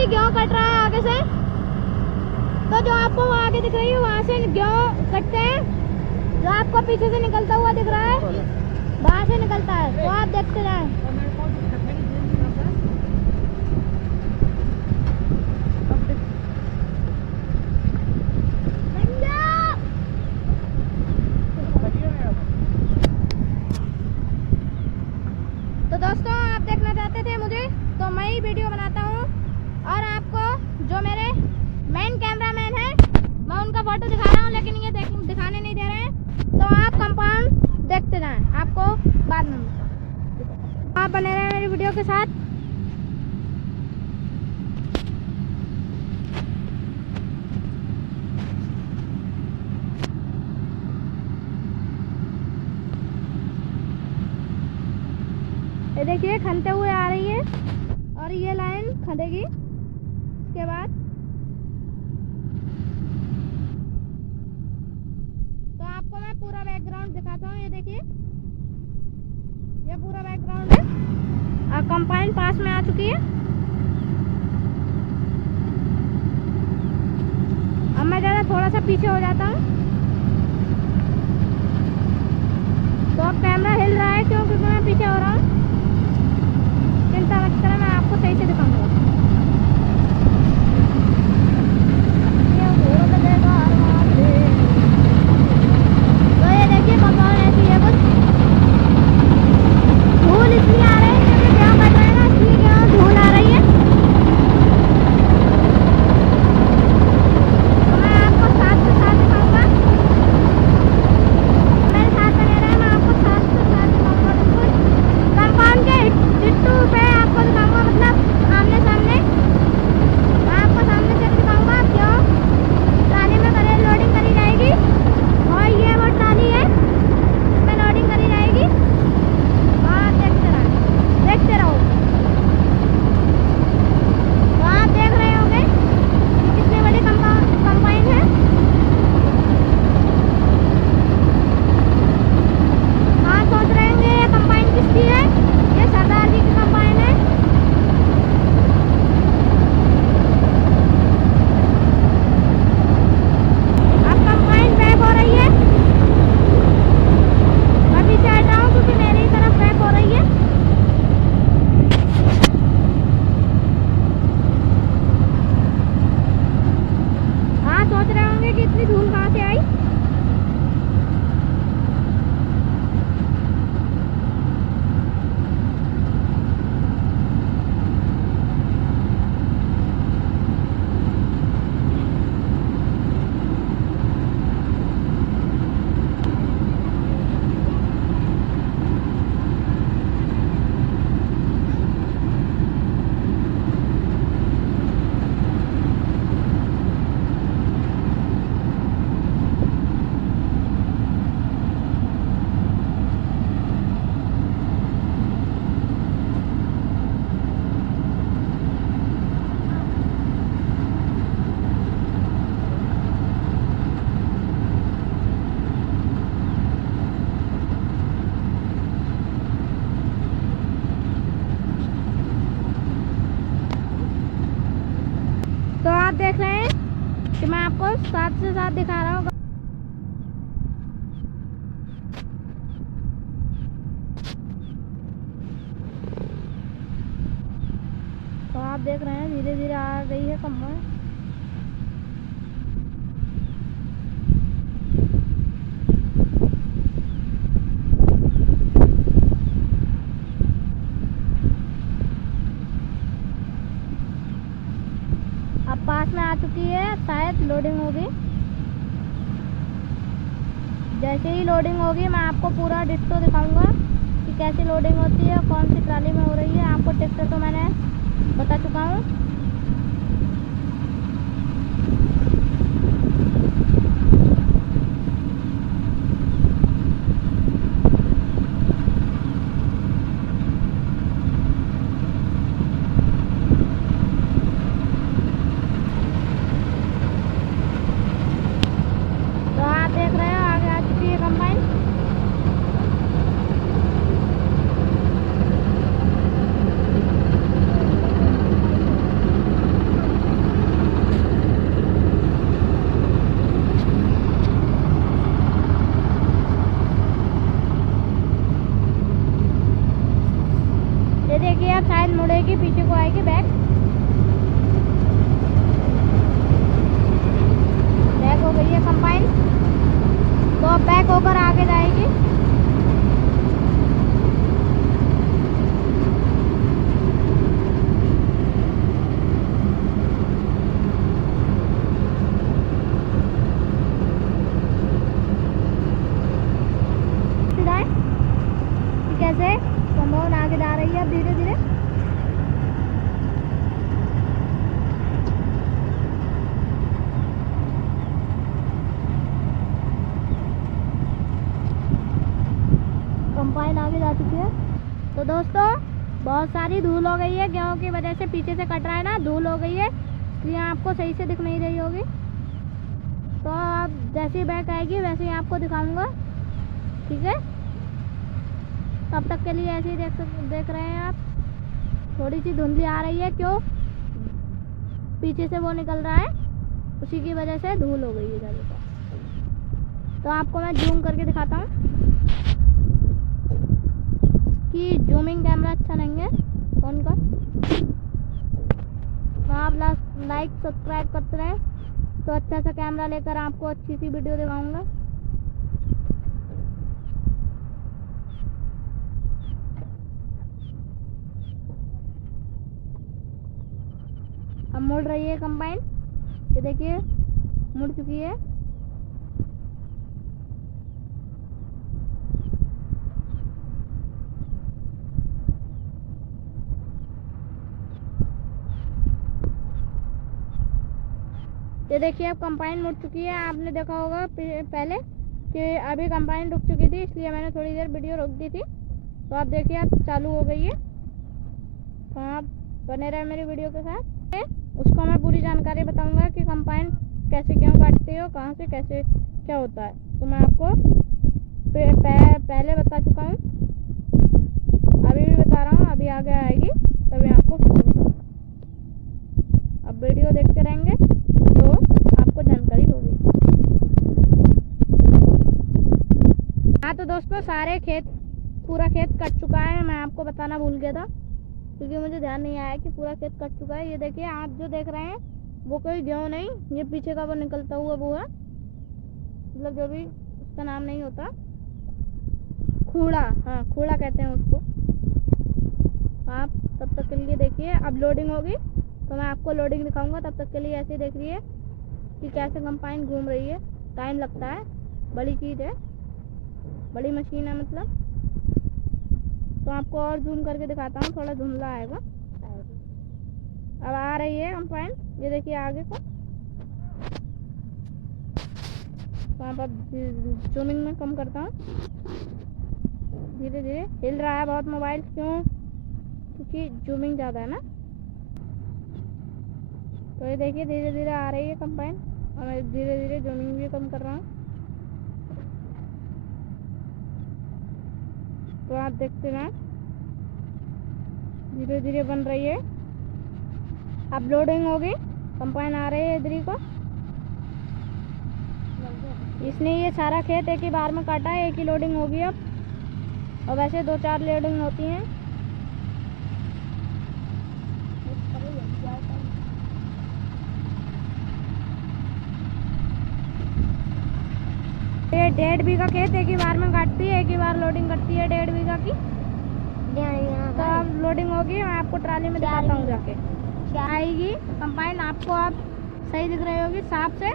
कि गेहूँ कट रहा है आगे से। तो जो आपको वो आगे दिख रही है वहाँ से गेहूँ कटते हैं, जो आपको पीछे से निकलता हुआ दिख रहा है वहाँ से निकलता है, तो आप देखते जाएं। तो दोस्तों आप देखना चाहते थे मुझे, तो मैं ही वीडियो बनाता हूँ और आपको जो मेरे मेन कैमरामैन है मैं उनका फोटो दिखा रहा हूँ, लेकिन ये दिखाने नहीं दे रहे हैं। तो आप कंपाउंड देखते जाएं, आपको बाद में आप बने रहे मेरी वीडियो के साथ। ये देखिए खनते हुए आ रही है और ये लाइन खनेगी। इसके बाद तो आपको मैं पूरा बैकग्राउंड दिखाता हूँ। ये देखिए ये पूरा बैकग्राउंड है और कंपाइन पास में आ चुकी है। अब मैं ज़रा थोड़ा सा पीछे हो जाता हूँ। तो अब कैमरा हिल रहा है क्यों? क्योंकि मैं पीछे हो रहा हूँ। चिंता मत करें, मैं आपको सही से दिखाऊंगा। तो ये देखिए कंपाउंड ऐसी है, कुछ धूल इसलिए आ रही है क्योंकि गेहूँ कट रहा है ना, इसलिए गेहूँ धूल आ रही है। तो मैं आपको साथ से साथ दिखाऊंगा, मेरे साथ बने रहे, मैं आपको साथ से साथ दिखाऊंगा। बिल्कुल कंपाउंड के डिट्टू पे आपको दिखाऊंगा, मतलब आमने सामने। मैं आपको सामने से भी दिखाऊंगा क्यों ट्राली में करेल लोडिंग करी जाएगी और ये वो ट्राली है इसमें लोडिंग करी जाएगी। तो आप देखते रहो। तो आप देख रहे होंगे कि कितनी बड़ी कंबाइन है। आप सोच रहे होंगे ये कंबाइन किसकी है? ये सरदार जी की कंबाइन है। अब कंबाइन बैक हो रही है। मैं पीछे हट रहा हूँ क्योंकि मेरी तरफ बैक हो रही है। हाँ सोच रहे होंगे कि इतनी धूल कहाँ से आई। तो आप देख रहे हैं कि मैं आपको साथ से साथ दिखा रहा हूँ। तो आप देख रहे हैं धीरे धीरे आ रही है कंबाइन। अब पास में आ चुकी है, शायद लोडिंग होगी। जैसे ही लोडिंग होगी मैं आपको पूरा डिट्टो दिखाऊंगा कि कैसी लोडिंग होती है, कौन सी ट्राली में हो रही है। आपको ट्रैक्टर तो मैंने बता चुका हूँ। तो आप देख रहे हो आगे आ चुकी है कंबाइन। देखिए अब शायद मुड़ेगी, पीछे को आएगी बैक हो गई है कंपाइन, तो अब बैक होकर आगे जाएगी। कैसे कंपाउंड आगे जा रही है अब धीरे धीरे। कंपाइन आगे जा चुकी है। तो दोस्तों बहुत सारी धूल हो गई है, गेहूं की वजह से पीछे से कट रहा है ना, धूल हो गई है इसलिए आपको सही से दिख नहीं रही होगी। तो अब जैसे ही बैक आएगी वैसे ही आपको दिखाऊंगा, ठीक है। तब तक के लिए ऐसे ही देख रहे हैं आप। थोड़ी सी धुंधली आ रही है, क्यों? पीछे से वो निकल रहा है, उसी की वजह से धूल हो गई है ज़्यादा। तो आपको मैं जूम करके दिखाता हूँ कि जूमिंग कैमरा अच्छा नहीं है फ़ोन का। तो आप लाइक सब्सक्राइब करते रहें, तो अच्छा सा कैमरा लेकर आपको अच्छी सी वीडियो दिखाऊंगा। अब मुड़ रही है कंबाइन, ये देखिए मुड़ चुकी है। ये देखिए अब कंबाइन मुड़ चुकी है। आपने देखा होगा पहले कि अभी कंबाइन रुक चुकी थी, इसलिए मैंने थोड़ी देर वीडियो रोक दी थी। तो आप देखिए अब चालू हो गई है। तो आप बने रहे मेरी वीडियो के साथ, उसको मैं पूरी जानकारी बताऊंगा कि कंबाइन कैसे क्यों काटते हो, कहाँ से कैसे क्या होता है। तो मैं आपको पहले बता चुका हूँ, अभी भी बता रहा हूँ, अभी आगे आएगी तभी आपको बताऊंगा। अब वीडियो देखते रहेंगे तो आपको जानकारी होगी। हाँ तो दोस्तों सारे पूरा खेत कट चुका है। मैं आपको बताना भूल गया था क्योंकि मुझे ध्यान नहीं आया कि पूरा खेत कट चुका है। ये देखिए आप जो देख रहे हैं वो कोई गेहूँ नहीं, ये पीछे का वो निकलता हुआ वो है, मतलब जो भी उसका नाम नहीं होता, खूड़ा, हाँ खूड़ा कहते हैं उसको। आप तब तक के लिए देखिए, अब लोडिंग होगी तो मैं आपको लोडिंग दिखाऊंगा। तब तक के लिए ऐसे ही देखिए कि कैसे कंबाइन घूम रही है। टाइम लगता है, बड़ी चीज़ है, बड़ी मशीन है मतलब। तो आपको और जूम करके दिखाता हूँ, थोड़ा धुंधला आएगा। अब आ रही है कंबाइन, ये देखिए आगे को। तो आप अब जूमिंग में कम करता हूँ, धीरे धीरे हिल रहा है बहुत मोबाइल, क्यों? क्योंकि जूमिंग ज़्यादा है ना। तो ये देखिए धीरे धीरे आ रही है कंबाइन और मैं धीरे धीरे जूमिंग भी कम कर रहा हूँ। तो आप देखते रहें, धीरे धीरे बन रही है। अब लोडिंग होगी, कंबाइन आ रही है इधर को। इसने ये सारा खेत एक ही बार में काटा है, एक ही लोडिंग होगी अब, और वैसे 2-4 लोडिंग होती हैं। ये 1.5 बीघा खेत एक ही बार में काटती है, एक ही बार लोडिंग करती है 1.5 बीघा की। तो अब लोडिंग होगी, मैं आपको ट्राली में दिखाता हूँ जाके। आएगी कंबाइन, आपको अब सही दिख रही होगी साफ से।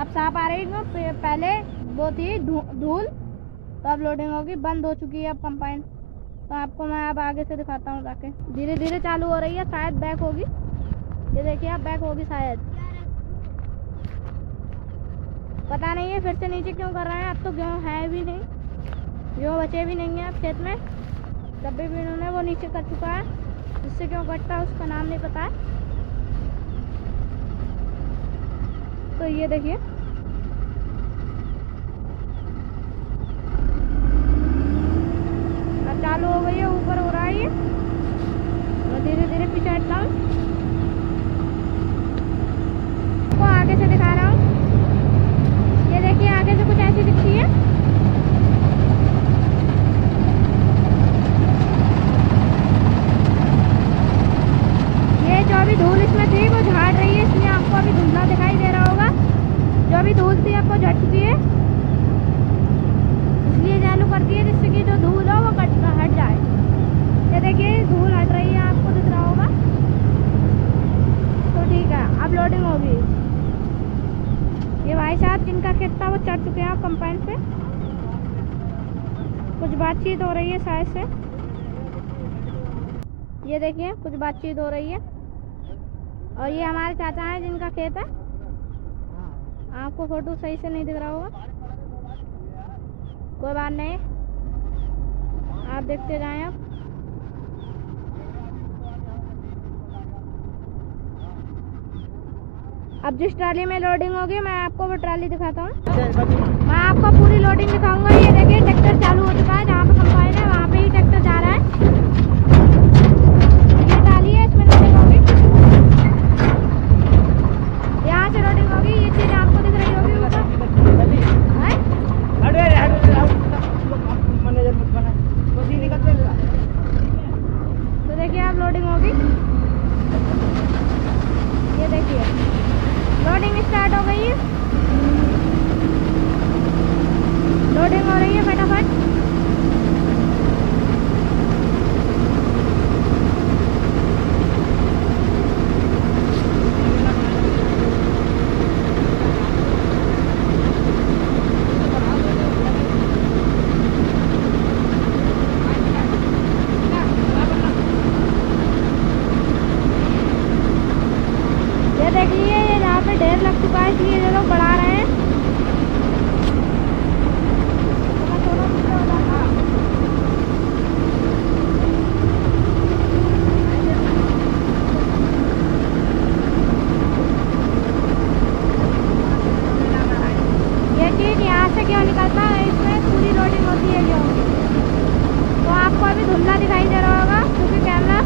अब साफ आ रही है, पहले वो थी धूल। तो अब लोडिंग होगी, बंद हो चुकी है अब कंबाइन। तो आपको मैं अब आगे से दिखाता हूँ जाके। धीरे धीरे चालू हो रही है, शायद बैक होगी। ये देखिए अब बैक होगी शायद, पता नहीं है फिर से नीचे क्यों कर रहे हैं। अब तो गेहूँ है भी नहीं, गेहूँ बचे भी नहीं है अब खेत में। डब्बे भी इन्होंने वो नीचे कर चुका है, जिससे क्यों कटता है उसका नाम नहीं पता है। तो ये देखिए अब चालू हो गई है, ऊपर हो रहा है ये। मैं धीरे धीरे पीछे हटता हूँ, आपको आगे से दिखा रहा हूँ। ये देखिए आगे से कुछ ऐसी दिखती है। वो चढ़ चुके हैं कंपाइन पे। कुछ बातचीत हो रही है शायद से, ये देखिए कुछ बातचीत हो रही है। और ये हमारे चाचा हैं जिनका खेत है। आपको फोटो सही से नहीं दिख रहा होगा, कोई बात नहीं, आप देखते जाएं। अब जिस ट्राली में लोडिंग होगी मैं आपको वो ट्राली दिखाता हूँ। मैं आपको पूरी लोडिंग दिखाऊंगा। ये देखिए ट्रैक्टर चालू हो चुका है, जहाँ पे कंपाइन है वहाँ पे ही ट्रैक्टर जा रहा है। ये ट्राली है, इसमें लोडिंग होगी, यहाँ से लोडिंग होगी। ये चीज़ आपको दिख रही होगी ऊपर। तो देखिए आप लोडिंग होगी, ये देखिए लोडिंग स्टार्ट हो गई है, लोडिंग हो रही है फटाफट। ये देखिए ये यहाँ पे ढेर लग चुका है, इसलिए ये लोग बढ़ा रहे हैं। ये चीज यहाँ से क्यों निकलता है, इसमें पूरी लोडिंग होती है क्यों। तो आपको अभी धुंधला दिखाई दे रहा होगा क्योंकि कैमरा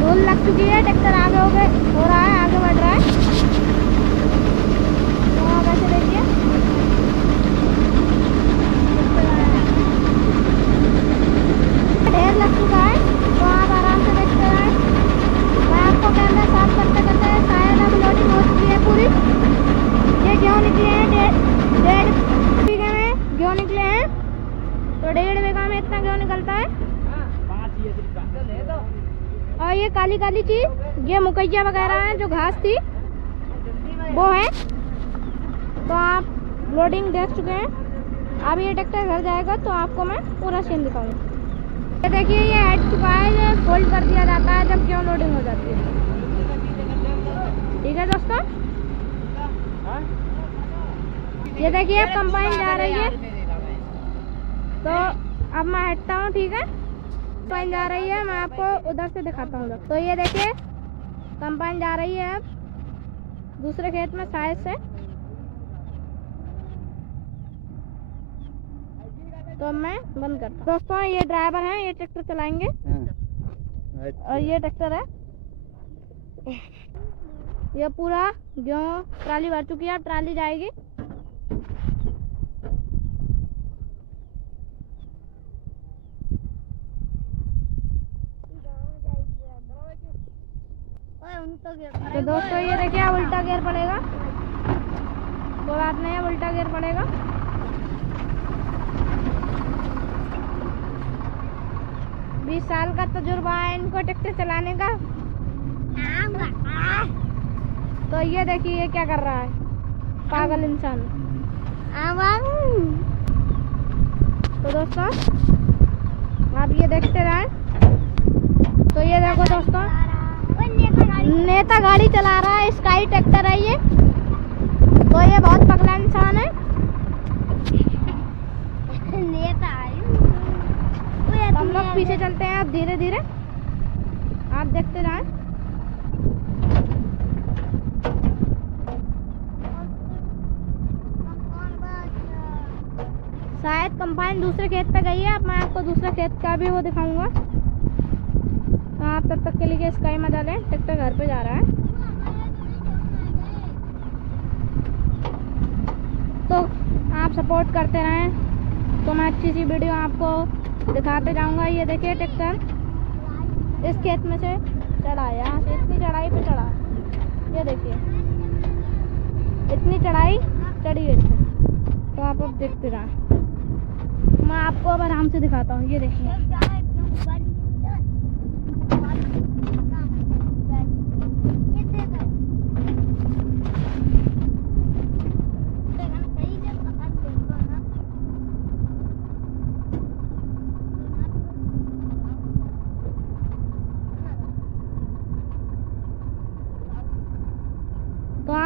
धूल लग चुकी है। ट्रैक्टर आगे हो रहा है, आगे बढ़ रहा है। तो आप ऐसे देखिए ढेर लग चुका है, तो आप आराम से देखते रहें। मैं आपको कैमरा साफ करते करते शायद अब लोडिंग हो चुकी है पूरी। ये गेहूँ निकले हैं, 1.5 बीघे में गेहूँ निकले हैं। तो 1.5 बीघा में इतना गेहूँ निकलता है। और ये काली काली चीज ये मुकैया वगैरह है, जो घास थी वो है। तो आप लोडिंग देख चुके हैं। अब ये ट्रैक्टर घर जाएगा तो आपको मैं पूरा सीन दिखाऊंगा। ये देखिए ये हट चुका है, ये फोल्ड कर दिया जाता है जब क्यों लोडिंग हो जाती है। ठीक है दोस्तों, ये देखिए अब कंपाइन जा रही है। तो अब मैं हटता हूँ, ठीक है। कंपाइन जा रही है, मैं आपको उधर से दिखाता हूँ। तो ये देखिए कंपाइन जा रही है अब दूसरे खेत में शायद से। तो मैं बंद करता हूँ। दोस्तों ये ड्राइवर हैं, ये ट्रैक्टर चलाएंगे। और ये ट्रैक्टर है, ये पूरा गेहूँ ट्राली भर चुकी है, अब ट्राली जाएगी। तो दोस्तों ये देखिए अब उल्टा गियर पड़ेगा, कोई बात नहीं, अब उल्टा गियर पड़ेगा। बीस साल का तजुर्बा है इनको ट्रैक्टर चलाने का। तो ये देखिए ये क्या कर रहा है, पागल इंसान। तो दोस्तों आप ये देखते रहें। तो ये देखो दोस्तों, नेता गाड़ी चला रहा है, स्काई ट्रैक्टर है ये। तो ये बहुत पगला इंसान है। नेता हम लोग पीछे चलते हैं अब धीरे धीरे, आप देखते जाएं। शायद कंपाइन दूसरे खेत पे गई है। अब मैं आपको दूसरे खेत का भी वो दिखाऊंगा। तो आप तब तक के लिए स्काई में डालें, ट्रैक्टर घर पे जा रहा है। तो आप सपोर्ट करते रहें, तो मैं अच्छी सी वीडियो आपको दिखाते जाऊंगा। ये देखिए ट्रैक्टर इस खेत में से चढ़ा है, यहाँ से इतनी चढ़ाई पे चढ़ा। ये देखिए इतनी चढ़ाई चढ़ी है इसमें। तो आप अब देखते रहें, मैं आपको अब आराम से दिखाता हूँ। ये देखिए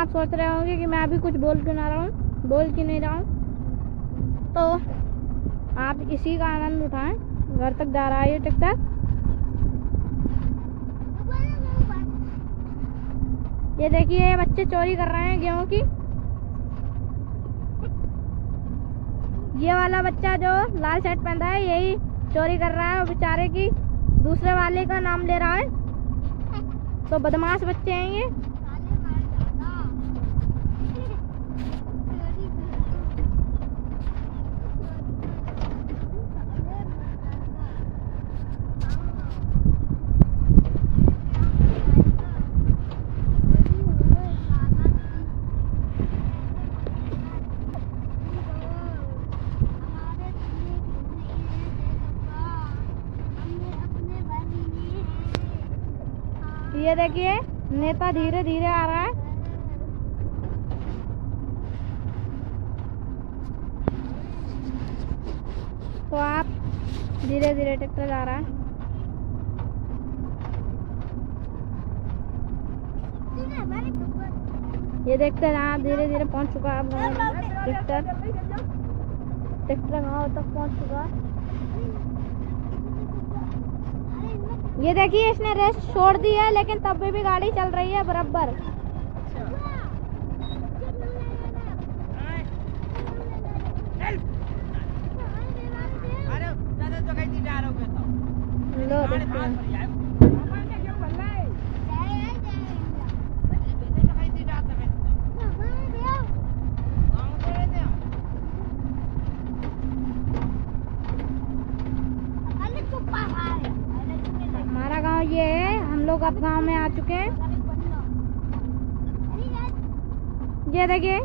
आप सोच रहे होंगे कि मैं अभी कुछ बोल क्यों नहीं रहा हूँ, तो आप इसी का आनंद उठाएं। घर तक जा रहा है ये ट्रैक्टर। ये देखिए ये बच्चे चोरी कर रहे हैं गेहूं की। ये वाला बच्चा जो लाल शर्ट पहना है यही चोरी कर रहा है और बेचारे की दूसरे वाले का नाम ले रहा है। तो बदमाश बच्चे हैं ये। ये देखिए नेता धीरे धीरे आ रहा है। तो आप धीरे धीरे ट्रैक्टर जा रहा है। ये देखते हैं आप धीरे धीरे पहुंच चुका है ट्रैक्टर गाँव तक पहुंच चुका है। ये देखिए इसने रेस छोड़ दी है लेकिन तब भी गाड़ी चल रही है बराबर। लो देखते हैं। हमारा गांव ये है, हम लोग अब गांव में आ चुके हैं। ये देखिए